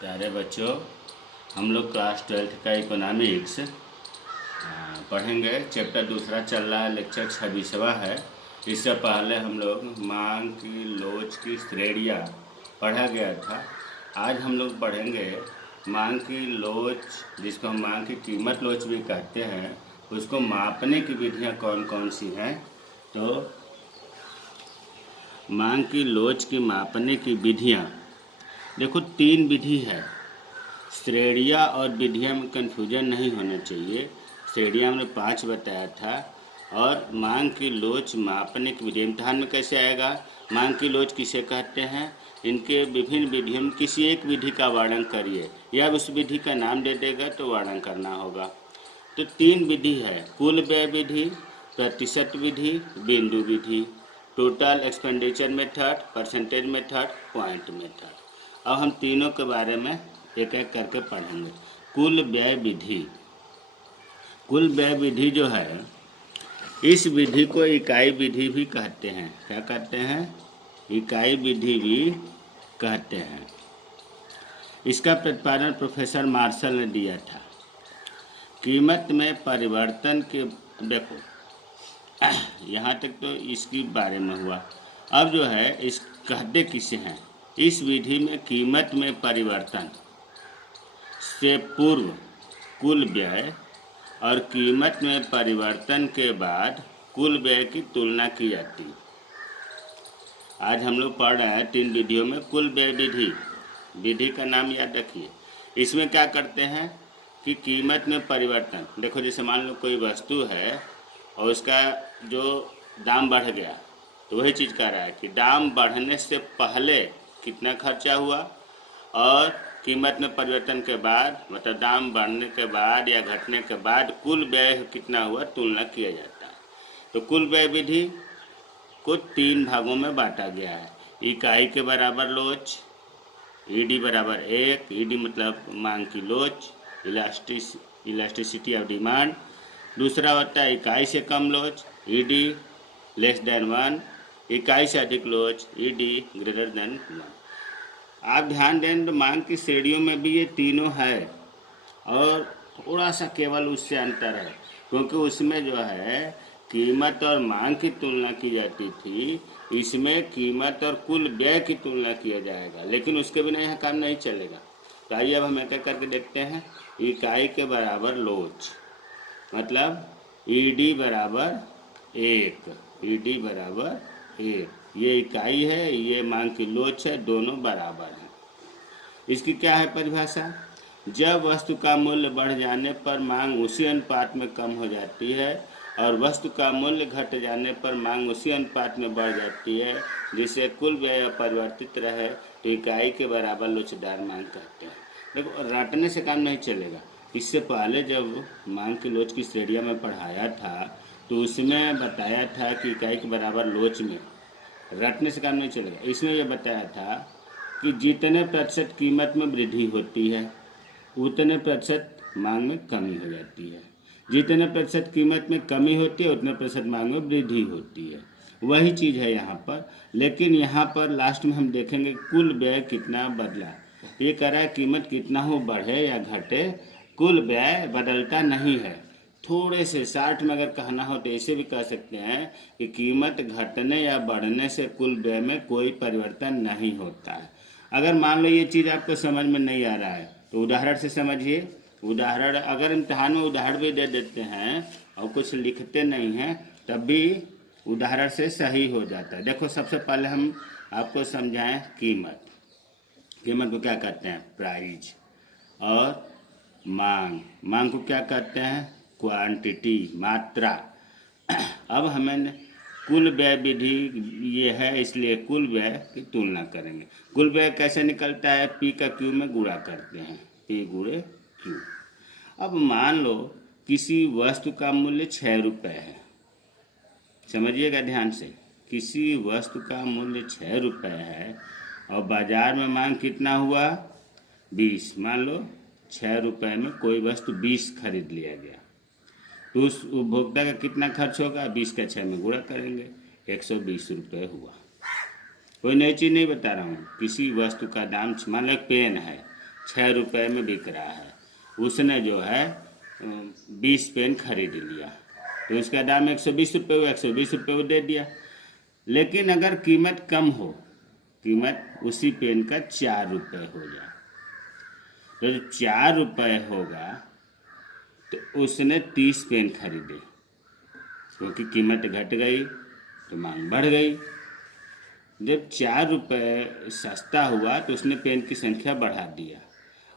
प्यारे बच्चों, हम लोग क्लास 12th का इकोनॉमिक्स पढ़ेंगे। चैप्टर दूसरा चल रहा है, लेक्चर 26वां है। इससे पहले हम लोग मांग की लोच की श्रेणियाँ पढ़ा गया था। आज हम लोग पढ़ेंगे मांग की लोच, जिसको हम मांग की कीमत लोच भी कहते हैं। उसको मापने की विधियाँ कौन कौन सी हैं। तो मांग की लोच की मापने की विधियाँ देखो, 3 विधि है। श्रेणियाँ और विधियाँ में कन्फ्यूजन नहीं होना चाहिए। श्रेणियाँ हमने 5 बताया था, और मांग की लोच मापने की विधि इम्तहान में कैसे आएगा। मांग की लोच किसे कहते हैं, इनके विभिन्न विधियों में किसी एक विधि का वर्णन करिए, या उस विधि का नाम दे देगा तो वर्णन करना होगा। तो 3 विधि है: कुल व्यय विधि, प्रतिशत विधि, बिंदु विधि, total expenditure method, percentage method, point method. अब हम तीनों के बारे में एक एक करके पढ़ेंगे। कुल व्यय विधि। कुल व्यय विधि जो है, इस विधि को इकाई विधि भी कहते हैं। क्या कहते हैं? इकाई विधि भी कहते हैं। इसका प्रतिपादन प्रोफेसर मार्शल ने दिया था। कीमत में परिवर्तन के, देखो यहाँ तक तो इसके बारे में हुआ। अब जो है, इस कहते किसे हैं, इस विधि में कीमत में परिवर्तन से पूर्व कुल व्यय और कीमत में परिवर्तन के बाद कुल व्यय की तुलना की जाती है। आज हम लोग पढ़ रहे हैं 3 विधियों में कुल व्यय विधि। विधि का नाम याद रखिए। इसमें क्या करते हैं कि कीमत में परिवर्तन, देखो जैसे मान लो कोई वस्तु है और उसका जो दाम बढ़ गया, तो वही चीज़ कह रहा है कि दाम बढ़ने से पहले कितना खर्चा हुआ, और कीमत में परिवर्तन के बाद, मतलब दाम बढ़ने के बाद या घटने के बाद कुल व्यय कितना हुआ, तुलना किया जाता है। तो कुल व्यय विधि को 3 भागों में बांटा गया है। इकाई के बराबर लोच, ईडी बराबर 1, ईडी मतलब मांग की लोच, इलास्टिसिटी ऑफ डिमांड। दूसरा होता है इकाई से कम लोच, ईडी लेस देन 1, इकाई से अधिक लोच, ईडी ग्रेटर देन 1। आप ध्यान दें तो मांग की श्रेणियों में भी ये तीनों है, और थोड़ा सा केवल उससे अंतर है, क्योंकि उसमें जो है कीमत और मांग की तुलना की जाती थी, इसमें कीमत और कुल व्यय की तुलना किया जाएगा। लेकिन उसके बिना यहाँ काम नहीं चलेगा। तो आइए अब हम एक एक करके देखते हैं। इकाई के बराबर लोच मतलब ईडी बराबर 1, ईडी बराबर 1, ये इकाई है, ये मांग की लोच है, दोनों बराबर हैं। इसकी क्या है परिभाषा? जब वस्तु का मूल्य बढ़ जाने पर मांग उसी अनुपात में कम हो जाती है, और वस्तु का मूल्य घट जाने पर मांग उसी अनुपात में बढ़ जाती है, जिससे कुल व्यय अपरिवर्तित रहे, तो इकाई के बराबर लोचदार मांग कहते हैं। देखो, रटने से काम नहीं चलेगा। इससे पहले जब मांग की लोच की श्रेणियाँ में पढ़ाया था, तो उसमें बताया था कि इकाई के बराबर लोच में रटने से काम नहीं चलेगा। इसमें यह बताया था कि जितने प्रतिशत कीमत में वृद्धि होती है, उतने प्रतिशत मांग में कमी हो जाती है। जितने प्रतिशत कीमत में कमी होती है, उतने प्रतिशत मांग में वृद्धि होती है। वही चीज़ है यहाँ पर। लेकिन यहाँ पर लास्ट में हम देखेंगे कुल व्यय कितना बदला। ये कह रहा है कीमत कितना हो बढ़े या घटे, कुल व्यय बदलता नहीं है। थोड़े से 60 में अगर कहना हो तो ऐसे भी कह सकते हैं कि कीमत घटने या बढ़ने से कुल व्यय में कोई परिवर्तन नहीं होता है। अगर मान लो ये चीज़ आपको समझ में नहीं आ रहा है, तो उदाहरण से समझिए। उदाहरण, अगर इम्तिहान में उदाहरण भी दे देते हैं और कुछ लिखते नहीं हैं, तब भी उदाहरण से सही हो जाता है। देखो, सबसे पहले हम आपको समझाएं कीमत। कीमत को क्या कहते हैं? प्राइस। और मांग को क्या कहते हैं? क्वांटिटी, मात्रा। अब हमें कुल व्यय विधि ये है, इसलिए कुल व्यय की तुलना करेंगे। कुल व्यय कैसे निकलता है? पी का क्यू में गुणा करते हैं, पी गुणे क्यू। अब मान लो किसी वस्तु का मूल्य 6 रुपये है। समझिएगा ध्यान से। किसी वस्तु का मूल्य 6 रुपये है और बाजार में मांग कितना हुआ? 20। मान लो 6 रुपये में कोई वस्तु 20 खरीद लिया गया, तो उस उपभोक्ता का कितना खर्च होगा? 20 का 6 में गुणा करेंगे, 120 रुपये हुआ। कोई नई चीज़ नहीं बता रहा हूँ। किसी वस्तु का दाम, मान लो पेन है, ₹6 में बिक रहा है, उसने जो है 20 पेन खरीद लिया, तो उसका दाम ₹120 हुआ, ₹120 वो दे दिया। लेकिन अगर कीमत कम हो, कीमत उसी पेन का ₹4 हो जाए, तो जो ₹4 होगा तो उसने 30 पेन खरीदे, क्योंकि कीमत घट गई तो मांग बढ़ गई। जब ₹4 सस्ता हुआ तो उसने पेन की संख्या बढ़ा दिया,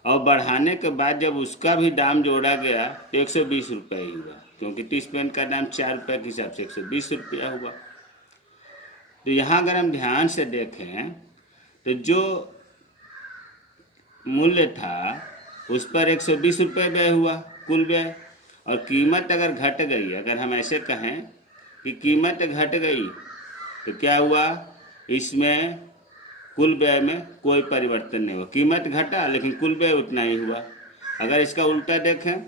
और बढ़ाने के बाद जब उसका भी दाम जोड़ा गया तो ₹120 ही हुआ, क्योंकि 30 पेन का दाम ₹4 के हिसाब से ₹120 हुआ। तो यहाँ अगर हम ध्यान से देखें तो जो मूल्य था उस पर ₹120 व्यय हुआ, कुल व्यय, और कीमत अगर घट गई, अगर हम ऐसे कहें कि कीमत घट गई तो क्या हुआ, इसमें कुल व्यय में कोई परिवर्तन नहीं हुआ। कीमत घटा लेकिन कुल व्यय उतना ही हुआ। अगर इसका उल्टा देखें,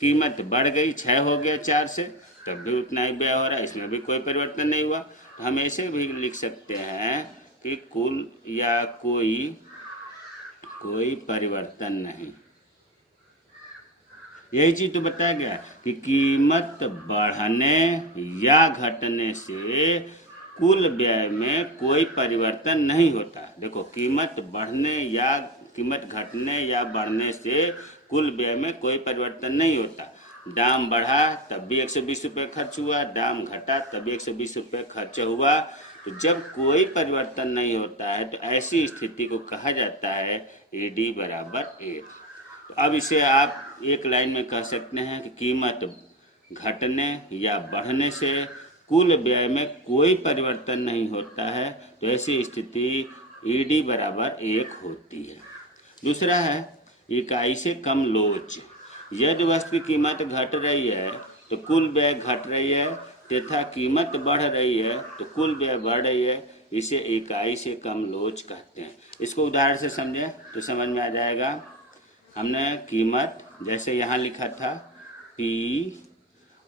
कीमत बढ़ गई, 6 हो गया 4 से, तब भी उतना ही व्यय हो रहा है, इसमें भी कोई परिवर्तन नहीं हुआ। तो हम ऐसे भी लिख सकते हैं कि कुल या कोई परिवर्तन नहीं। यही चीज तो बताया गया कि कीमत बढ़ने या घटने से कुल व्यय में कोई परिवर्तन नहीं होता। देखो, कीमत घटने या बढ़ने से कुल व्यय में कोई परिवर्तन नहीं होता। दाम बढ़ा तब भी ₹120 खर्च हुआ, दाम घटा तब भी ₹120 खर्च हुआ। तो जब कोई परिवर्तन नहीं होता है तो ऐसी स्थिति को कहा जाता है ED बराबर 1। तो अब इसे आप एक लाइन में कह सकते हैं कि कीमत घटने या बढ़ने से कुल व्यय में कोई परिवर्तन नहीं होता है, तो ऐसी स्थिति ED बराबर 1 होती है। दूसरा है इकाई से कम लोच। यदि वस्तु की कीमत घट रही है तो कुल व्यय घट रही है, तथा कीमत बढ़ रही है तो कुल व्यय बढ़ रही है, इसे इकाई से कम लोच कहते हैं। इसको उदाहरण से समझें तो समझ में आ जाएगा। हमने कीमत जैसे यहाँ लिखा था P,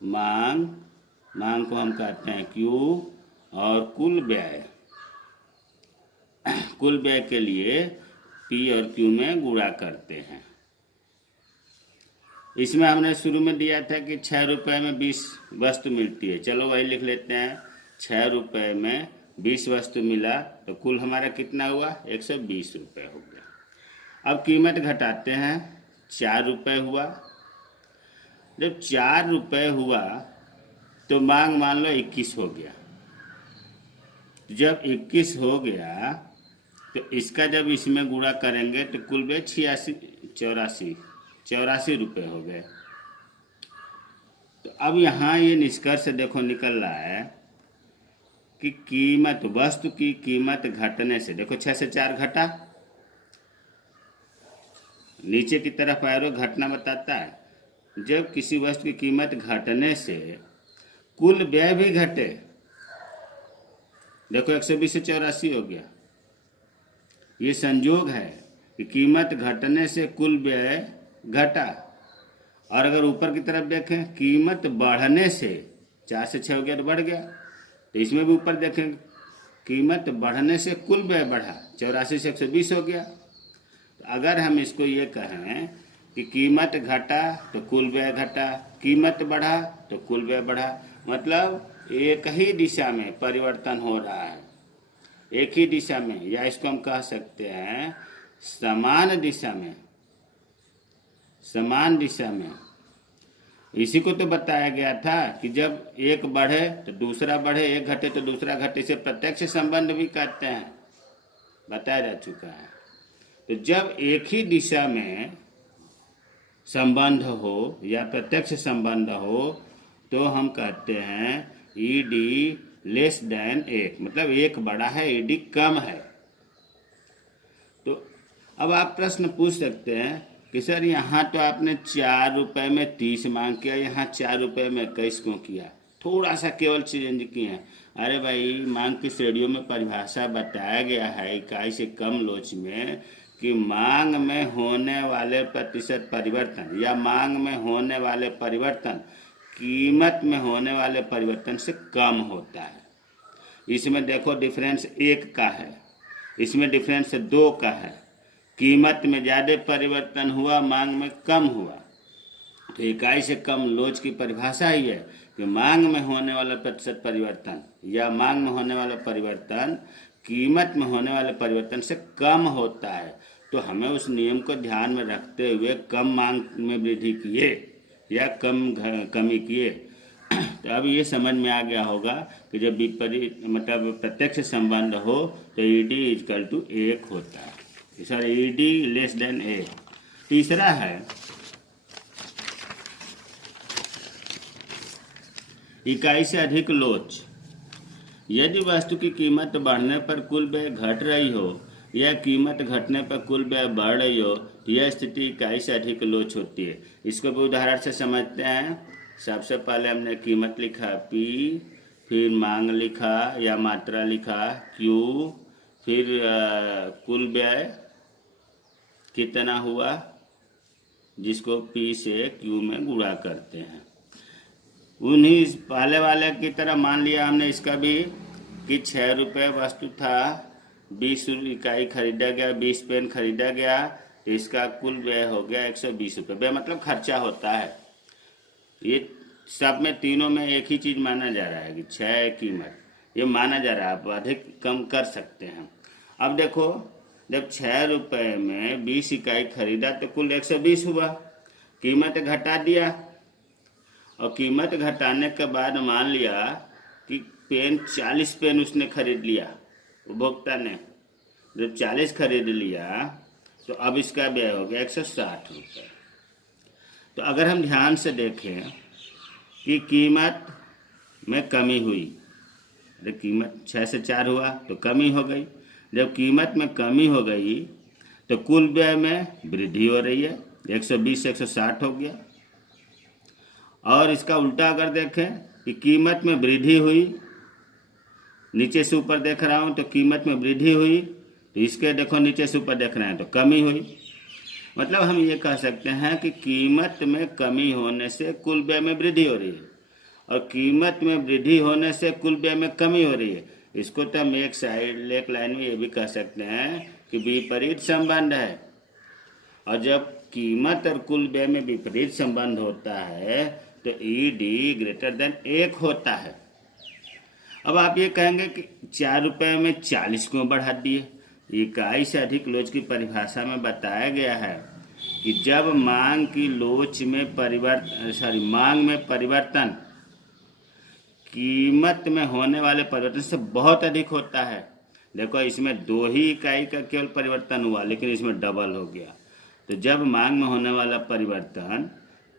मांग को हम कहते हैं Q, और कुल व्यय के लिए P और Q में गुणा करते हैं। इसमें हमने शुरू में दिया था कि ₹6 में 20 वस्तु मिलती है, चलो वही लिख लेते हैं। ₹6 में 20 वस्तु मिला तो कुल हमारा कितना हुआ, ₹120 हो गया। अब कीमत घटाते हैं, ₹4 हुआ। जब ₹4 हुआ तो मांग मान लो 21 हो गया। जब 21 हो गया तो इसका जब इसमें गुणा करेंगे तो कुल व्यय ₹84 हो गए। तो अब यहाँ ये निष्कर्ष देखो निकल रहा है कि वस्तु की कीमत घटने से, देखो 6 से 4 घटा, नीचे की तरफ एरो घटना बताता है। जब किसी वस्तु की कीमत घटने से कुल व्यय भी घटे, देखो 120 से 84 हो गया, ये संयोग है कि कीमत घटने से कुल व्यय घटा। और अगर ऊपर की तरफ देखें, कीमत बढ़ने से 4 से 6 हो गया तो बढ़ गया, तो इसमें भी ऊपर देखें कीमत बढ़ने से कुल व्यय बढ़ा, 84 से 120 हो गया। तो अगर हम इसको ये कहें कि कीमत घटा तो कुल व्यय घटा, कीमत बढ़ा तो कुल व्यय बढ़ा, मतलब एक ही दिशा में परिवर्तन हो रहा है, एक ही दिशा में, या इसको हम कह सकते हैं समान दिशा में। इसी को तो बताया गया था कि जब एक बढ़े तो दूसरा बढ़े, एक घटे तो दूसरा घटे, इसे प्रत्यक्ष संबंध भी कहते हैं, बताया जा चुका है। तो जब एक ही दिशा में संबंध हो या प्रत्यक्ष संबंध हो तो हम कहते हैं ED लेस देन 1, मतलब 1 बड़ा है, ED कम है। तो अब आप प्रश्न पूछ सकते हैं कि सर यहाँ तो आपने ₹4 में 30 मांग किया, यहाँ ₹4 में 21 क्यों किया, थोड़ा सा केवल चेंज किए हैं। अरे भाई, मांग की श्रेणियों में परिभाषा बताया गया है इकाई से कम लोच में कि मांग में होने वाले प्रतिशत परिवर्तन या मांग में होने वाले परिवर्तन कीमत में होने वाले परिवर्तन से कम होता है। इसमें देखो डिफरेंस 1 का है, इसमें डिफरेंस 2 का है, कीमत में ज़्यादा परिवर्तन हुआ, मांग में कम हुआ। तो इकाई से कम लोच की परिभाषा ही है कि मांग में होने वाला प्रतिशत परिवर्तन या मांग में होने वाला परिवर्तन कीमत में होने वाले परिवर्तन से कम होता है। तो हमें उस नियम को ध्यान में रखते हुए कम मांग में वृद्धि किए या कमी किए। तो अब ये समझ में आ गया होगा कि जब विपरीत मतलब प्रत्यक्ष संबंध हो तो ED इक्वल टू 1 होता है, सॉरी ED लेस देन 1। तीसरा है इकाई से अधिक लोच। यदि वस्तु की कीमत बढ़ने पर कुल व्यय घट रही हो या कीमत घटने पर कुल व्यय बढ़ रही हो तो यह स्थिति इकाई से अधिक लोच होती है। इसको भी उदाहरण से समझते हैं। सबसे पहले हमने कीमत लिखा P, फिर मांग लिखा या मात्रा लिखा Q, फिर कुल व्यय कितना हुआ जिसको P से Q में गुणा करते हैं। उन्हीं पहले वाले की तरह मान लिया हमने इसका भी कि 6 रुपये वस्तु था, 20 इकाई खरीदा गया, 20 पेन खरीदा गया, तो इसका कुल व्यय हो गया 120 रुपये। व्यय मतलब खर्चा होता है। ये सब में तीनों में एक ही चीज़ माना जा रहा है कि 6 कीमत ये माना जा रहा है। आप अधिक कम कर सकते हैं। अब देखो जब 6 रुपये में 20 इकाई खरीदा तो कुल 120 हुआ। कीमत घटा दिया और कीमत घटाने के बाद मान लिया कि पेन 40 पेन उसने खरीद लिया, उपभोक्ता ने जब 40 खरीद लिया तो अब इसका व्यय हो गया 160 रुपये। तो अगर हम ध्यान से देखें कि कीमत में कमी हुई, अरे कीमत 6 से 4 हुआ तो कमी हो गई। जब कीमत में कमी हो गई तो कुल व्यय में वृद्धि हो रही है, 120 से 160 हो गया। और इसका उल्टा अगर देखें कि कीमत में वृद्धि हुई, नीचे से ऊपर देख रहा हूँ तो कीमत में वृद्धि हुई, तो इसके देखो नीचे से ऊपर देख रहे हैं तो कमी हुई। मतलब हम ये कह सकते हैं कि कीमत में कमी होने से कुल व्यय में वृद्धि हो रही है और कीमत में वृद्धि होने से कुल व्यय में कमी हो रही है। इसको तो हम एक लाइन में ये भी कह सकते हैं कि विपरीत संबंध है। और जब कीमत और कुल व्यय में विपरीत संबंध होता है तो ED ग्रेटर देन 1 होता है। अब आप ये कहेंगे कि 4 रुपये में 40 क्यों बढ़ा दिए? इकाई से अधिक लोच की परिभाषा में बताया गया है कि जब मांग की लोच में मांग में परिवर्तन कीमत में होने वाले परिवर्तन से बहुत अधिक होता है। देखो इसमें 2 ही इकाई का केवल परिवर्तन हुआ लेकिन इसमें डबल हो गया। तो जब मांग में होने वाला परिवर्तन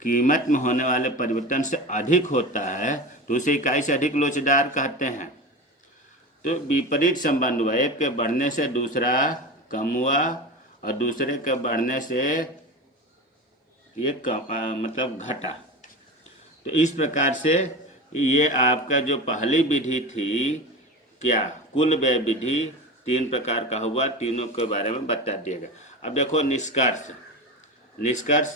कीमत में होने वाले परिवर्तन से अधिक होता है तो उसे इकाई से अधिक लोचदार कहते हैं। तो विपरीत संबंध हुआ, एक के बढ़ने से दूसरा कम हुआ और दूसरे के बढ़ने से ये मतलब घटा। तो इस प्रकार से ये आपका जो पहली विधि थी क्या कुल व्यय विधि 3 प्रकार का हुआ, तीनों के बारे में बता दिया गया। अब देखो निष्कर्ष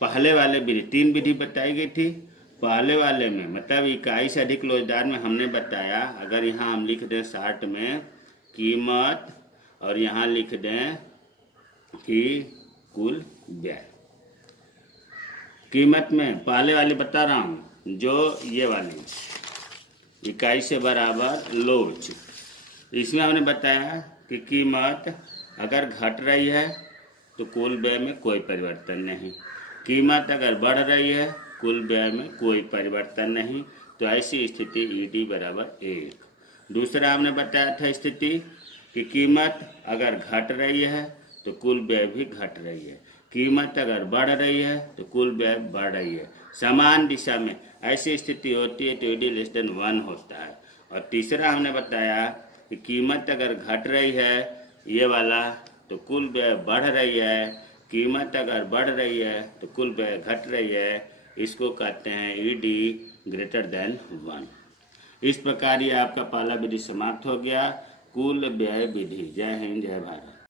पहले वाले विधि 3 विधि बताई गई थी। पहले वाले में मतलब इकाई से अधिक लोचदार में हमने बताया, अगर यहाँ हम लिख दें 60 में कीमत और यहाँ लिख दें कि कुल व्यय। कीमत में पहले वाले बता रहा हूँ जो ये वाली इकाई से बराबर लोच, इसमें हमने बताया कि कीमत अगर घट रही है तो कुल व्यय में कोई परिवर्तन नहीं, कीमत अगर बढ़ रही है कुल व्यय में कोई परिवर्तन नहीं। तो ऐसी स्थिति ED बराबर 1। दूसरा हमने बताया था स्थिति कि कीमत अगर घट रही है तो कुल व्यय भी घट रही है, कीमत अगर बढ़ रही है तो कुल व्यय बढ़ रही है, समान दिशा में ऐसी स्थिति होती है तो ED लेस देन 1 होता है। और तीसरा हमने बताया कि कीमत अगर घट रही है ये वाला तो कुल व्यय बढ़ रही है, कीमत अगर बढ़ रही है तो कुल व्यय घट रही है, इसको कहते हैं ED ग्रेटर देन 1। इस प्रकार ये आपका पहला विधि समाप्त हो गया, कुल व्यय विधि। जय हिंद, जय भारत।